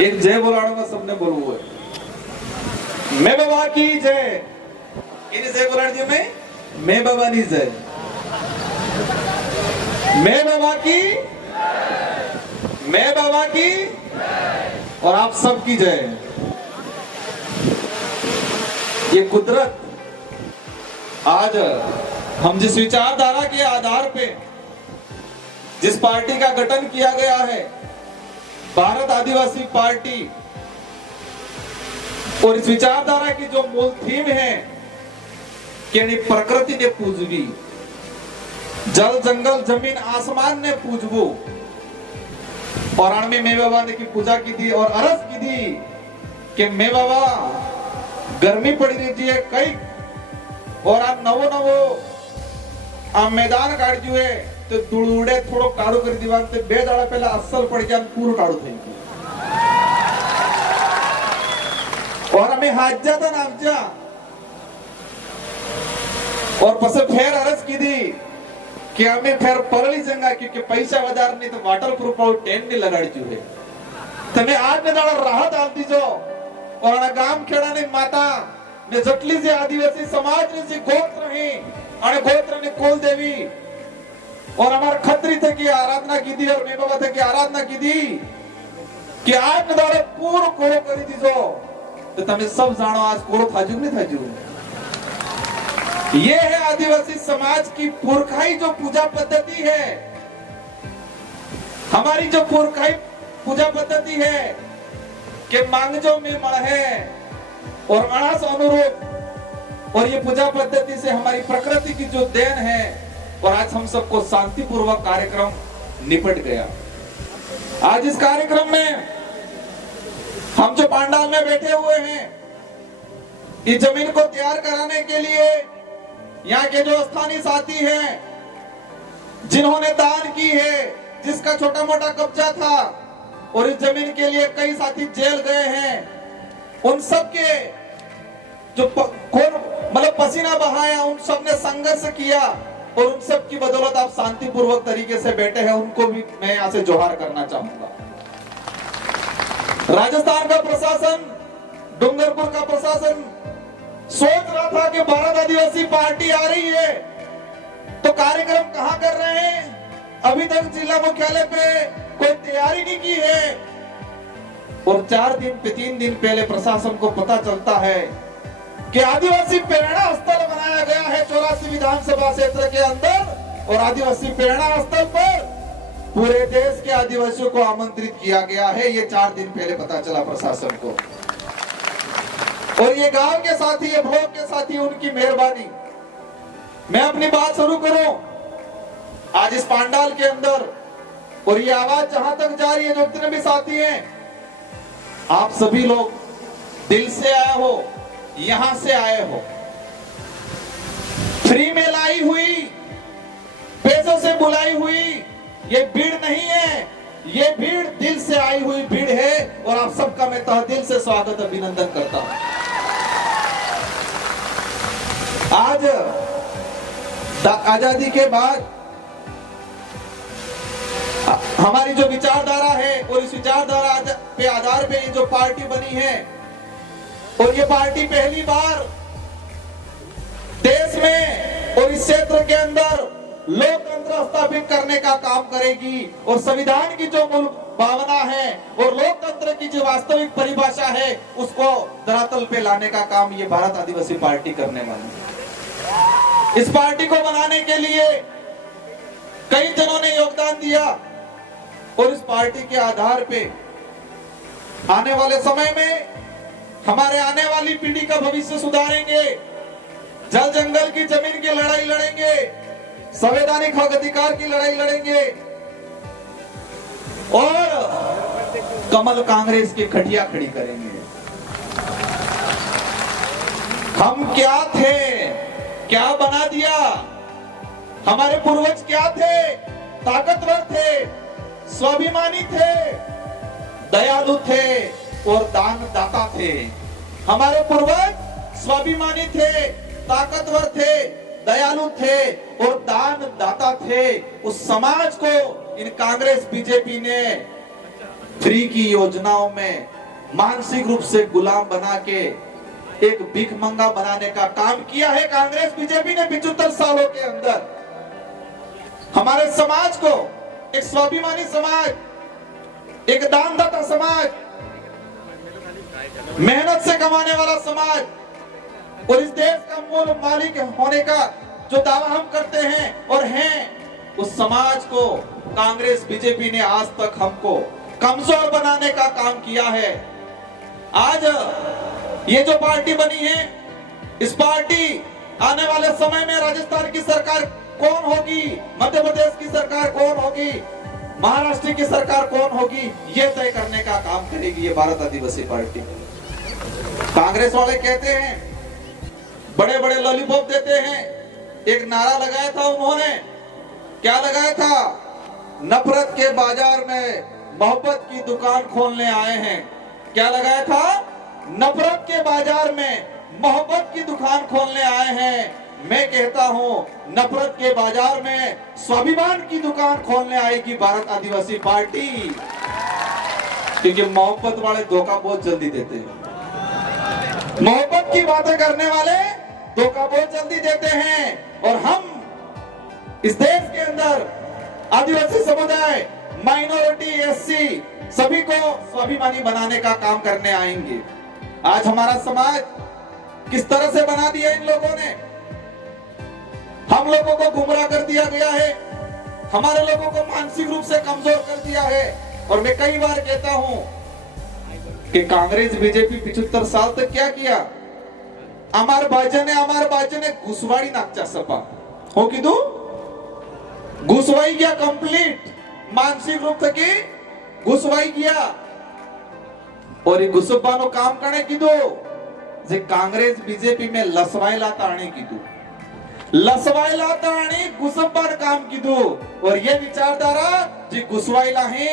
एक जय बोलाना सबने बोलवू है। मैं बाबा की जय। इन्हें जय बोलानी में मैं बाबा नी जय। मैं बाबा की, मैं बाबा की और आप सबकी जय। ये कुदरत आज हम जिस विचारधारा के आधार पे जिस पार्टी का गठन किया गया है, भारत आदिवासी पार्टी, और इस विचारधारा की जो मूल थीम है कि प्रकृति ने पूजवी, जल जंगल जमीन आसमान ने पूजवो, और अणमे मैं बाबा ने की पूजा की थी और अरज की थी कि मैं बाबा गर्मी पड़ी रही है कई और आप नवो नवो आ मैदान काट जो है तो दुड़ुड़े थोड़ो काड़ो कर दीवान ते बे दाड़ा पहला असल पड़ गया पूरा काड़ो થઈ और हमें हाजा था नामजा और पसे फेर अरज की थी कि हमें फेर परली जंगा क्योंकि पैसा वधार नहीं तो वाटर प्रूफ आउट 10 नहीं लगाड़ी जो है तमे आज ने दाड़ा राहत आती जो और अना गाम खेड़ा ने माता ने जटली से आदिवासी समाज ने से गोत्र रही अने गोत्र ने कुल देवी और हमारे खत्री थे की आराधना की थी और मैं बाबा थे की आराधना की थी कि आज ने दाड़ा पूर्ण कोड़ो करी थी जो तो तमे सब जानो आज कोड़ो थाजू नहीं थाजू। ये है आदिवासी समाज की पुरखाई जो पूजा पद्धति है, हमारी जो पुरखाई पूजा पद्धति है कि मांगजो में मण है और मणा से अनुरूप, और ये पूजा पद्धति से हमारी प्रकृति की जो देन है और आज हम सबको शांतिपूर्वक कार्यक्रम निपट गया। आज इस कार्यक्रम में हम जो पांडाल में बैठे हुए हैं इस जमीन को तैयार कराने के लिए यहाँ के जो स्थानीय साथी हैं जिन्होंने दान की है, जिसका छोटा मोटा कब्जा था और इस जमीन के लिए कई साथी जेल गए हैं, उन सब के जो मतलब पसीना बहाया उन सब ने संघर्ष किया और उन सब की बदौलत आप शांतिपूर्वक तरीके से बैठे हैं, उनको भी मैं यहाँ से जोहार करना चाहूंगा। राजस्थान का प्रशासन, डूंगरपुर का प्रशासन सोच रहा था कि भारत आदिवासी पार्टी आ रही है तो कार्यक्रम कहां कर रहे हैं, अभी तक जिला मुख्यालय पे कोई तैयारी नहीं की है और 3 दिन पहले प्रशासन को पता चलता है कि आदिवासी प्रेरणा स्थल बनाया गया है 84 विधानसभा क्षेत्र के अंदर और आदिवासी प्रेरणा स्थल पर पूरे देश के आदिवासियों को आमंत्रित किया गया है। ये 4 दिन पहले पता चला प्रशासन को और ये गांव के साथी, ये ब्लॉक के साथी, उनकी मेहरबानी। मैं अपनी बात शुरू करूं आज इस पांडाल के अंदर और ये आवाज जहां तक जा रही है, जो जितने भी साथी हैं, आप सभी लोग दिल से आए हो, यहां से आए हो, फ्री में लाई हुई, पैसों से बुलाई हुई ये भीड़ नहीं है, ये भीड़ दिल से आई हुई भीड़ है और आप सबका मैं तहे दिल से स्वागत अभिनंदन करता हूं। आज आजादी के बाद हमारी जो विचारधारा है और इस विचारधारा पे आधार पे ये जो पार्टी बनी है और ये पार्टी पहली बार देश में और इस क्षेत्र के अंदर लोकतंत्र स्थापित करने का काम करेगी और संविधान की जो मूल भावना है और लोकतंत्र की जो वास्तविक परिभाषा है उसको धरातल पे लाने का काम ये भारत आदिवासी पार्टी करने वाली है। इस पार्टी को बनाने के लिए कई जनों ने योगदान दिया और इस पार्टी के आधार पे आने वाले समय में हमारे आने वाली पीढ़ी का भविष्य सुधारेंगे, जल जंगल की जमीन की लड़ाई लड़ेंगे, संवैधानिक हक अधिकार की लड़ाई लड़ेंगे और कमल कांग्रेस की खटिया खड़ी करेंगे। हम क्या थे, क्या बना दिया, हमारे पूर्वज क्या थे, ताकतवर थे, स्वाभिमानी थे, दयालु थे और दान दाता थे। हमारे पूर्वज स्वाभिमानी थे, ताकतवर थे, दयालु थे और दान दाता थे। उस समाज को इन कांग्रेस बीजेपी ने फ्री की योजनाओं में मानसिक रूप से गुलाम बना के एक भीख मंगा बनाने का काम किया है कांग्रेस बीजेपी ने 75 सालों के अंदर। हमारे समाज को एक स्वाभिमानी समाज, एक दानदाता समाज, मेहनत से कमाने वाला समाज और इस देश का मूल मालिक होने का जो दावा हम करते हैं और हैं, उस समाज को कांग्रेस बीजेपी ने आज तक हमको कमजोर बनाने का काम किया है। आज ये जो पार्टी बनी है, इस पार्टी आने वाले समय में राजस्थान की सरकार कौन होगी, मध्य प्रदेश की सरकार कौन होगी, महाराष्ट्र की सरकार कौन होगी, ये तय करने का काम करेगी ये भारत आदिवासी पार्टी। कांग्रेस वाले कहते हैं, बड़े बड़े लॉलीपॉप देते हैं। एक नारा लगाया था उन्होंने, क्या लगाया था? नफरत के बाजार में मोहब्बत की दुकान खोलने आए हैं। क्या लगाया था? नफरत के बाजार में मोहब्बत की दुकान खोलने आए हैं। मैं कहता हूं, नफरत के बाजार में स्वाभिमान की दुकान खोलने आएगी भारत आदिवासी पार्टी, क्योंकि मोहब्बत वाले धोखा बहुत जल्दी देते हैं। मोहब्बत की बातें करने वाले धोखा बहुत जल्दी देते हैं। और हम इस देश के अंदर आदिवासी समुदाय, माइनॉरिटी, एससी सभी को स्वाभिमानी बनाने का काम करने आएंगे। आज हमारा समाज किस तरह से बना दिया इन लोगों ने, हम लोगों को गुमराह कर दिया गया है, हमारे लोगों को मानसिक रूप से कमजोर कर दिया है। और मैं कई बार कहता हूं कि कांग्रेस बीजेपी 75 साल तक क्या किया? अमार बाजने घुसवाड़ी नाकचा सपा हो कि घुसवाई गया कंप्लीट, मानसिक रूप से की घुसवाई गया। और ये घुसबानो काम करने की जे कांग्रेस बीजेपी में लसवायला ताणे कीधु, लसवायला ताणी घुसबान काम कीधु। और ये विचारधारा जी घुसवायला है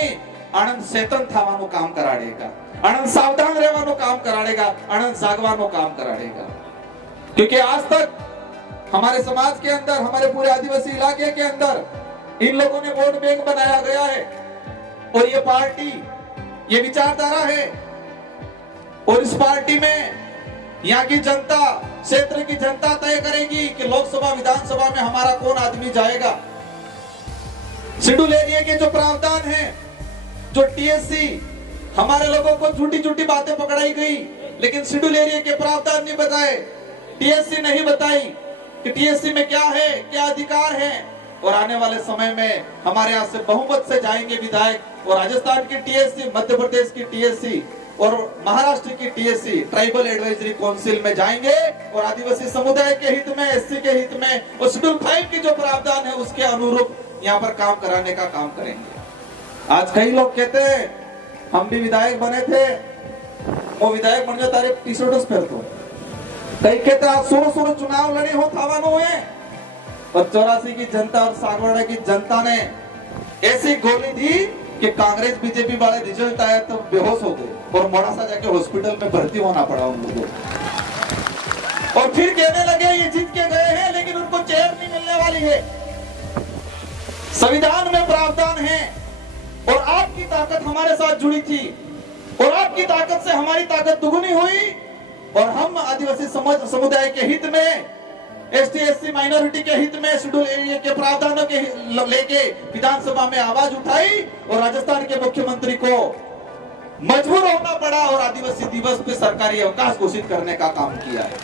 आनंद चेतन थावानो काम कराड़ेगा, आनंद सावधान रहवानो काम कराड़ेगा, आनंद जागवानो काम कराड़ेगा। क्योंकि आज तक हमारे समाज के अंदर, हमारे पूरे आदिवासी इलाके के अंदर इन लोगों ने वोट बैंक बनाया गया है। और ये पार्टी, ये विचारधारा है। और इस पार्टी में यहाँ की जनता, क्षेत्र की जनता तय करेगी कि लोकसभा विधानसभा में हमारा कौन आदमी जाएगा। शेड्यूल एरिया के जो प्रावधान है, जो टीएससी, हमारे लोगों को झूठी झूठी बातें पकड़ाई गई, लेकिन शेड्यूल एरिया के प्रावधान नहीं बताए, टीएससी नहीं बताई कि टीएससी में क्या है, क्या अधिकार है। और आने वाले समय में हमारे यहाँ से बहुमत से जाएंगे विधायक, और राजस्थान की टीएससी, मध्य प्रदेश की टीएससी और महाराष्ट्र की टीएससी ट्राइबल एडवाइजरी काउंसिल में जाएंगे और आदिवासी समुदाय के हित में, एससी के हित में और शेड्यूल 5 की जो प्रावधान है उसके अनुरूप यहाँ पर काम कराने का काम करेंगे। आज कई लोग कहते हैं हम भी विधायक बने थे, वो विधायक बन जो तारे टी शर्ट फेरतो, कई कहते आज सुरो चुनाव लड़े हो थावानो है। और 84 की जनता और सागवाड़ा की जनता ने ऐसी गोली दी कि कांग्रेस बीजेपी वाले रिजल्ट आया तो बेहोश हो गए और मोड़ासा जाके हॉस्पिटल में भर्ती होना पड़ा उन लोगों को। और फिर कहने लगे ये जीत के गए हैं, लेकिन उनको चेयर नहीं मिलने वाली है। संविधान में प्रावधान है और आपकी ताकत हमारे साथ जुड़ी थी और आपकी ताकत से हमारी ताकत दुगुनी हुई। और हम आदिवासी समुदाय के हित में, एसटी एससी माइनॉरिटी के हित में शेड्यूल एरिया के प्रावधानों के लेके विधानसभा में आवाज उठाई और राजस्थान के मुख्यमंत्री को मजबूर होना पड़ा और आदिवासी दिवस पे सरकारी अवकाश घोषित करने का काम किया है।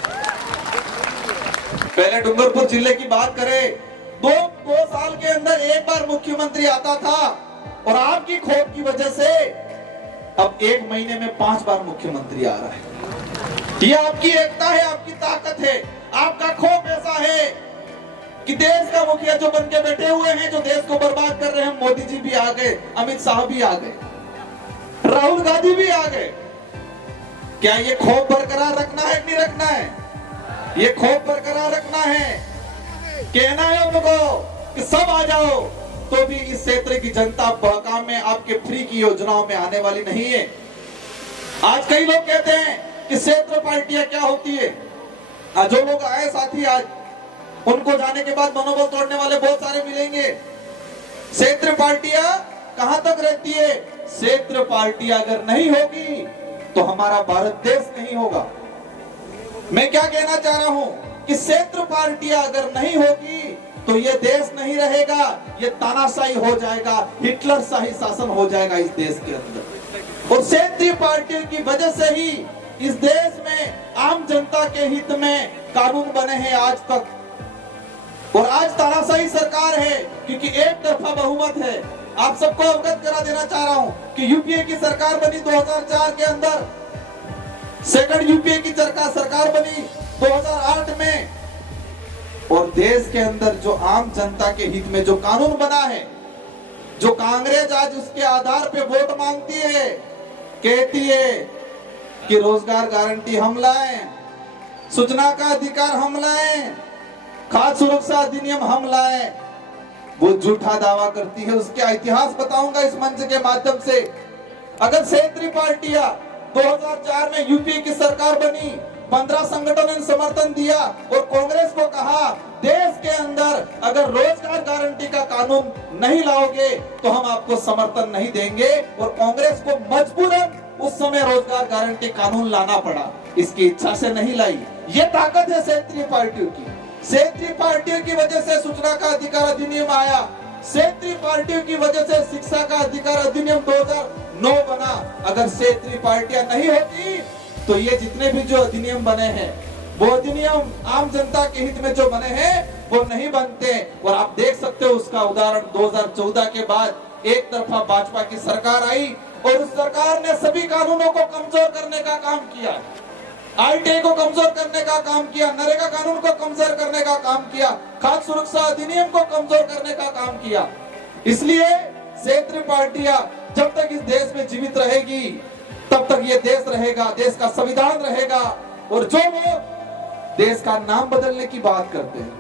पहले डूंगरपुर जिले की बात करें, दो साल के अंदर एक बार मुख्यमंत्री आता था और आपकी खोट की वजह से अब 1 महीने में 5 बार मुख्यमंत्री आ रहा है। ये आपकी एकता है, आपकी ताकत है, आपका खौफ ऐसा है कि देश का मुखिया जो बन के बैठे हुए हैं, जो देश को बर्बाद कर रहे हैं, मोदी जी भी आ गए, अमित शाह भी आ गए, राहुल गांधी भी आ गए। क्या ये खौफ बरकरार रखना है कि नहीं रखना है? ये खौफ बरकरार रखना है, कहना है उनको कि सब आ जाओ, तो भी इस क्षेत्र की जनता बहकाम में आपके फ्री की योजनाओं में आने वाली नहीं है। आज कई लोग कहते हैं कि क्षेत्र पार्टियां क्या होती है। जो लोग आए साथी आज, उनको जाने के बाद मनोबल तोड़ने वाले बहुत सारे मिलेंगे। क्षेत्र पार्टियां कहां तक रहती है? क्षेत्र पार्टी अगर नहीं होगी तो हमारा भारत देश नहीं होगा। मैं क्या कहना चाह रहा हूं कि क्षेत्र पार्टियां अगर नहीं होगी तो ये देश नहीं रहेगा, ये तानाशाही हो जाएगा, हिटलर शाही शासन हो जाएगा इस देश के अंदर। और क्षेत्रीय पार्टियों की वजह से ही इस देश में आम जनता के हित में कानून बने हैं आज तक। और आज तानाशाही सरकार है क्योंकि एक तरफा बहुमत है। आप सबको अवगत करा देना चाह रहा हूं कि यूपीए की सरकार बनी 2004 के अंदर, सेकंड यूपीए की सरकार बनी 2008 में, और देश के अंदर जो आम जनता के हित में जो कानून बना है, जो कांग्रेस आज उसके आधार पे वोट मांगती है, कहती है कि रोजगार गारंटी हम लाएं, सूचना का अधिकार हम लाएं, खाद्य सुरक्षा अधिनियम हम लाएं, वो झूठा दावा करती है। उसका इतिहास बताऊंगा इस मंच के माध्यम से। अगर क्षेत्रीय पार्टियां 2004 में यूपीए की सरकार बनी, 15 संगठनों ने समर्थन दिया और कांग्रेस को कहा देश के अंदर अगर रोजगार गारंटी का कानून नहीं लाओगे तो हम आपको समर्थन नहीं देंगे, और कांग्रेस को मजबूरन उस समय रोजगार गारंटी कानून लाना पड़ा, इसकी इच्छा से नहीं लाई। ये ताकत है क्षेत्रीय पार्टियों की। क्षेत्रीय पार्टियों की वजह से सूचना का अधिकार अधिनियम आया, क्षेत्रीय पार्टियों की वजह से शिक्षा का अधिकार अधिनियम 2009 बना। अगर क्षेत्रीय पार्टियां नहीं होती तो ये जितने भी जो अधिनियम बने हैं, वो अधिनियम आम जनता के हित में जो बने हैं वो नहीं बनते। और आप देख सकते हो उसका उदाहरण 2014 के बाद एक तरफा भाजपा की सरकार आई और उस सरकार ने सभी कानूनों को कमजोर करने का काम किया, आईटी को कमजोर करने का काम किया, नरेगा कानून को कमजोर करने का काम किया, खाद्य सुरक्षा अधिनियम को कमजोर करने का काम किया। इसलिए क्षेत्रीय पार्टियां जब तक इस देश में जीवित रहेगी तब तक ये देश रहेगा, देश का संविधान रहेगा। और जो लोग देश का नाम बदलने की बात करते हैं,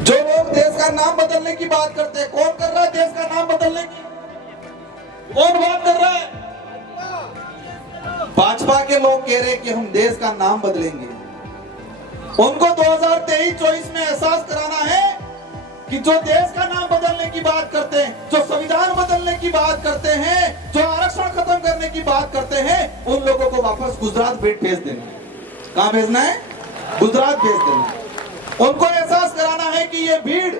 जो लोग देश का नाम बदलने की बात करते हैं, कौन कर रहा है देश का नाम बदलने की? कौन बात कर रहा है? भाजपा के लोग कह रहे हैं कि हम देश का नाम बदलेंगे। उनको 2023-24 में एहसास कराना है कि जो देश का नाम बदलने की बात करते हैं, जो संविधान बदलने की बात करते हैं, जो आरक्षण खत्म करने की बात करते हैं, उन लोगों को वापस गुजरात भेज देना है। कहां भेजना है? गुजरात भेज देना है। उनको एहसास कराना है कि ये भीड़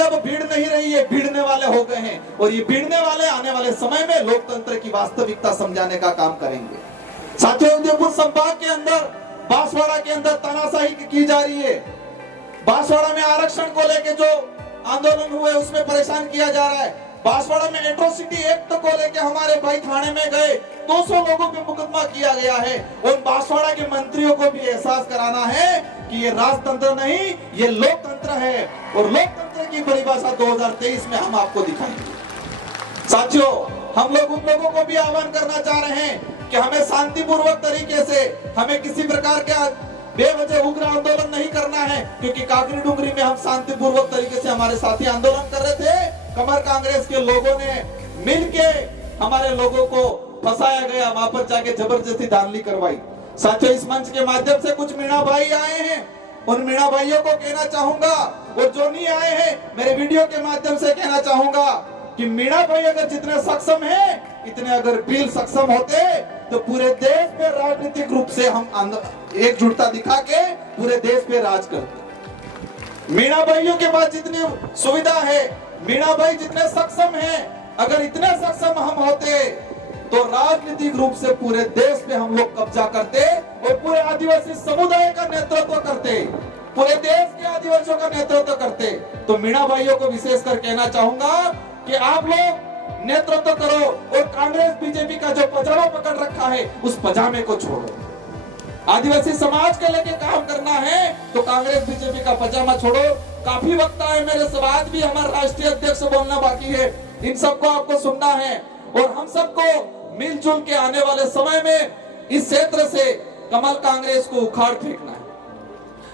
अब भीड़ नहीं रही है, भीड़ने वाले हो गए हैं, और ये भीड़ने वाले आने वाले समय में लोकतंत्र की वास्तविकता समझाने का काम करेंगे। साथियों, उदयपुर संभाग के अंदर बांसवाड़ा के अंदर तानाशाही की जा रही है। बांसवाड़ा में आरक्षण को लेकर जो आंदोलन हुए उसमें परेशान किया जा रहा है। बांसवाड़ा में एट्रोसिटी एक्ट को लेकर हमारे भाई थाने में गए, 200 लोगों पे मुकदमा किया गया है। उन बांसवाड़ा के मंत्रियों को भी एहसास कराना है कि ये राजतंत्र नहीं, ये लोकतंत्र है, और लोकतंत्र की परिभाषा 2023 में हम आपको दिखाएंगे। साथियों, हम लोग उन लोगों को भी आह्वान करना चाह रहे हैं कि हमें शांतिपूर्वक तरीके से, हमें किसी प्रकार के बेवजह उग्र आंदोलन नहीं करना है, क्योंकि काकरी डुंगरी में हम शांतिपूर्वक तरीके से हमारे साथी आंदोलन कर रहे थे। कमर कांग्रेस के लोगों ने मिलके हमारे लोगों को फंसाया गया, वहां पर जाके जबरदस्ती धांधली करवाई। साथियों, इस मंच के माध्यम से कुछ मीणा भाई आए हैं, उन मीणा भाइयों को कहना चाहूंगा, और जो नहीं आए हैं मेरे वीडियो के माध्यम से कहना चाहूंगा कि मीणा भाई अगर जितने सक्षम हैं, इतने अगर बिल सक्षम होते तो पूरे देश पे राजनीतिक रूप से हम एकजुटता दिखा के पूरे देश पे राज करते। मीणा भाइयों के पास जितनी सुविधा है, मीणा भाई जितने सक्षम हैं, अगर इतने सक्षम हम होते तो राजनीतिक रूप से पूरे देश पे हम लोग कब्जा करते और पूरे आदिवासी समुदाय का नेतृत्व करते, पूरे देश के आदिवासियों का नेतृत्व करते। तो मीणा भाइयों को विशेषकर कहना चाहूंगा कि आप लोग नेतृत्व करो, और कांग्रेस बीजेपी का जो पजामा पकड़ रखा है उस पजामे को छोड़ो। आदिवासी समाज के लेके काम करना है तो कांग्रेस बीजेपी का पजामा छोड़ो। काफी वक्त है, मेरे बाद भी हमारा राष्ट्रीय अध्यक्ष बोलना बाकी है, इन सबको आपको सुनना है, और हम सबको मिलजुल के आने वाले समय में इस क्षेत्र से कमल कांग्रेस को उखाड़ फेंकना है।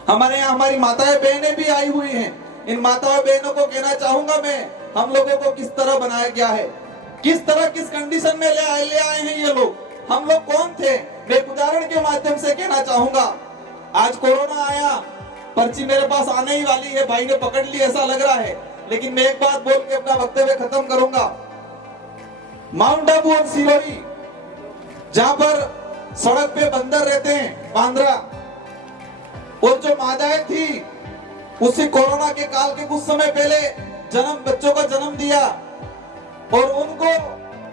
हमारे यहाँ हमारी माताएं बहनें भी आई हुई हैं, इन माताओं बहनों को कहना चाहूंगा मैं, हम लोगों को किस तरह बनाया गया है, किस तरह किस कंडीशन में ले आए हैं ये लोग। हम लोग कौन थे, मैं एक उदाहरण के माध्यम से कहना चाहूंगा। आज कोरोना आया, पर्ची मेरे पास आने ही वाली है, भाई ने पकड़ ली ऐसा लग रहा है, लेकिन मैं एक बात बोल के अपना वक्तव्य खत्म करूंगा। माउंट आबू और सिरोही, जहां पर सड़क पे बंदर रहते हैं, बांद्रा, और जो मादाएं थी उसी कोरोना के काल के कुछ समय पहले बच्चों का जन्म दिया, और उनको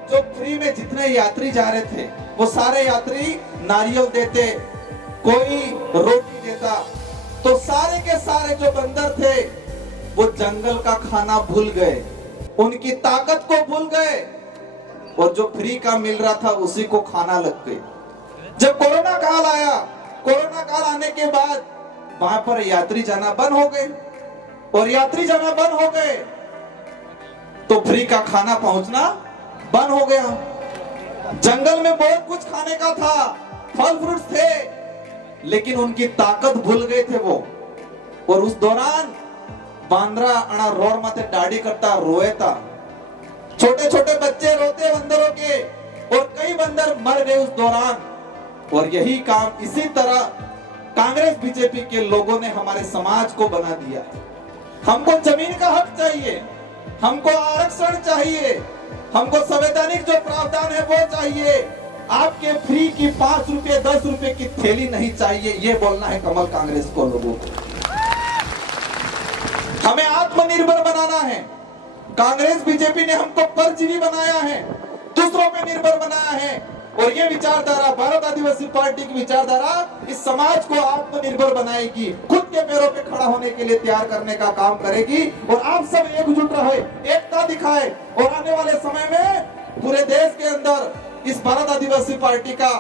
जो फ्री में जितने यात्री जा रहे थे वो सारे यात्री नारियल देते, कोई रोटी देता। तो सारे के सारे जो बंदर थे वो जंगल का खाना भूल गए, उनकी ताकत को भूल गए, और जो फ्री का मिल रहा था उसी को खाना लग गए। जब कोरोना काल आया, कोरोना काल आने के बाद वहां पर यात्री जाना बंद हो गए, और यात्री जाना बंद हो गए तो फ्री का खाना पहुंचना बंद हो गया। जंगल में बहुत कुछ खाने का था, फल फ्रूट्स थे, लेकिन उनकी ताकत भूल गए थे वो। और उस दौरान बांद्रा अना रोड माथे दाढ़ी करता रोए था, छोटे छोटे बच्चे रोते बंदरों के, और कई बंदर मर गए उस दौरान। और यही काम इसी तरह कांग्रेस बीजेपी के लोगों ने हमारे समाज को बना दिया। हमको जमीन का हक चाहिए, हमको आरक्षण चाहिए, हमको संवैधानिक जो प्रावधान है वो चाहिए। आपके फ्री की 5 रुपए 10 रुपए की थैली नहीं चाहिए, ये बोलना है कमल कांग्रेस को लोगों को। हमें आत्मनिर्भर बनाना है। कांग्रेस बीजेपी ने हमको परजीवी बनाया है, दूसरों पे निर्भर बनाया है, और ये विचारधारा भारत आदिवासी पार्टी की विचारधारा इस समाज को आत्मनिर्भर बनाएगी, खुद के पैरों पे खड़ा होने के लिए तैयार करने का काम करेगी। और आप सब एकजुट रहे, एकता दिखाए, और आने वाले समय में पूरे देश के अंदर इस भारत आदिवासी पार्टी का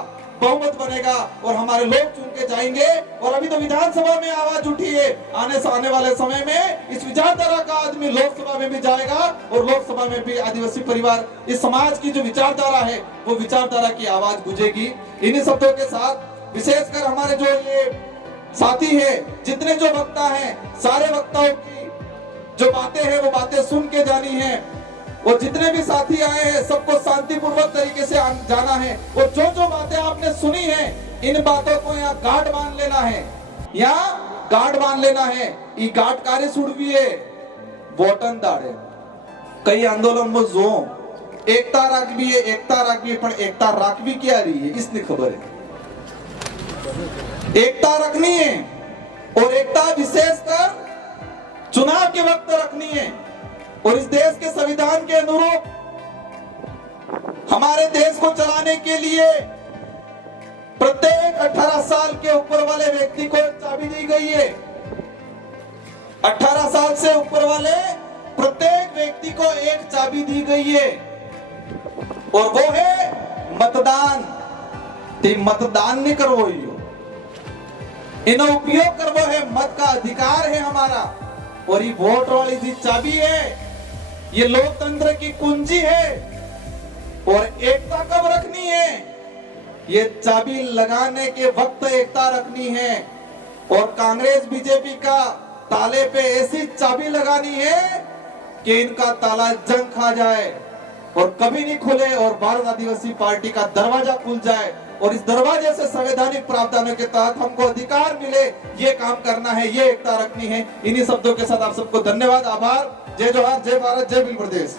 बहुमत बनेगा, और हमारे लोग चुन के जाएंगे। और अभी तो विधानसभा में आवाज उठी है, आने वाले समय में इस विचारधारा का आदमी लोकसभा में भी जाएगा, और लोकसभा में भी आदिवासी परिवार, इस समाज की जो विचारधारा है वो विचारधारा की आवाज गूंजेगी। इन्हीं शब्दों के साथ विशेषकर हमारे जो ये साथी है, जितने जो वक्ता हैं, सारे वक्ताओं की जो बातें हैं वो बातें सुन के जानी है, और जितने भी साथी आए हैं सबको शांतिपूर्वक तरीके से जाना है। और जो जो बातें आपने सुनी हैं, इन बातों को यहाँ गांठ बांध लेना है, यहाँ गांठ बांध लेना है। ये गांठ कार्य सुड़वी वोटन दाड़े कई आंदोलन में जो एकता राखवी है, एकता राखवी, पर एकता राखवी क्या रही है इसने खबर है। एकता रखनी है, और एकता विशेषकर चुनाव के वक्त रखनी है। और इस देश के संविधान के अनुरूप हमारे देश को चलाने के लिए प्रत्येक 18 साल के ऊपर वाले व्यक्ति को चाबी दी गई है। 18 साल से ऊपर वाले प्रत्येक व्यक्ति को एक चाबी दी गई है, और वो है मतदान। मतदान नहीं करवो, इन्हें उपयोग करवो है, मत का अधिकार है हमारा। और ये वोट वाली जी चाबी है, ये लोकतंत्र की कुंजी है। और एकता कब रखनी है? ये चाबी लगाने के वक्त एकता रखनी है। और कांग्रेस बीजेपी का ताले पे ऐसी चाबी लगानी है कि इनका ताला जंग खा जाए और कभी नहीं खुले, और भारत आदिवासी पार्टी का दरवाजा खुल जाए, और इस दरवाजे से संवैधानिक प्रावधानों के तहत हमको अधिकार मिले, ये काम करना है, ये एकता रखनी है। इन्हीं शब्दों के साथ आप सबको धन्यवाद, आभार। जय जोहार, जय भारत, जय भील प्रदेश।